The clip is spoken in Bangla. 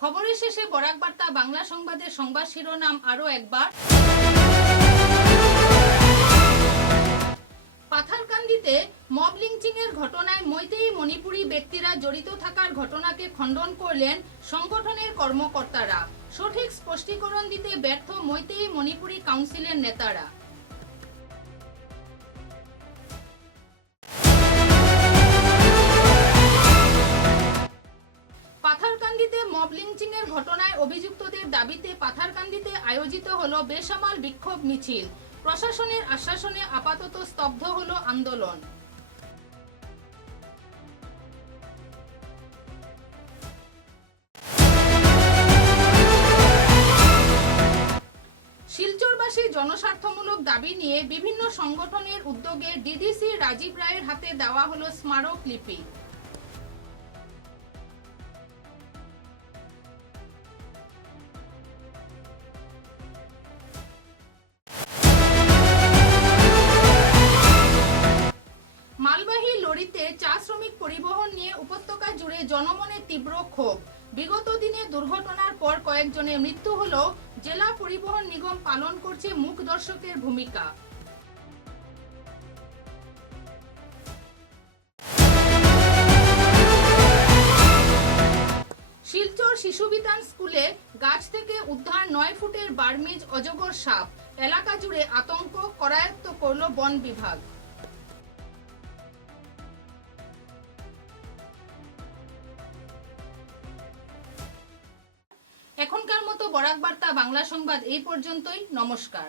খবরের শেষে বরাক বার্তা বাংলা সংবাদের সংবাদ শিরোনাম আরও একবার। পাথারকান্দিতে মব লিঞ্চিংয়ের ঘটনায় মৈতেই মণিপুরী ব্যক্তিরা জড়িত থাকার ঘটনাকে খণ্ডন করলেন সংগঠনের কর্মকর্তারা। সঠিক স্পষ্টীকরণ দিতে ব্যর্থ মৈতেই মণিপুরী কাউন্সিলের নেতারা। পাথারকান্দিতে মব লিঞ্চিংয়ের ঘটনায় অভিযুক্তদের দাবিতে পাথারকান্দিতে আয়োজিত হলো বেসামাল বিক্ষোভ মিছিল। প্রশাসনের আশ্বাসনে আপাতত স্তব্ধ হলো আন্দোলন। শিলচরবাসী জনস্বার্থমূলক দাবি নিয়ে বিভিন্ন সংগঠনের উদ্যোগে ডিডিসি রাজীব রায়ের হাতে দেওয়া হলো স্মারক লিপি। মালবাহী লরিতে চা শ্রমিক পরিবহন নিয়ে উপত্যকা জুড়ে জনমনে তীব্র ক্ষোভ। বিগত দিনে দুর্ঘটনার পর কয়েকজনের মৃত্যু হলেও জেলা পরিবহন নিগম পালন করছে মূক দর্শকের ভূমিকা। শিলচর শিশুবিতান স্কুলে গাছ থেকে উদ্ধার 9 ফুটের বার্মিজ অজগর সাপ। এলাকা জুড়ে আতঙ্ক, করায়ত্ত করল বন বিভাগ। এখনকার মতো বরাক বার্তা বাংলা সংবাদ এই পর্যন্তই। নমস্কার।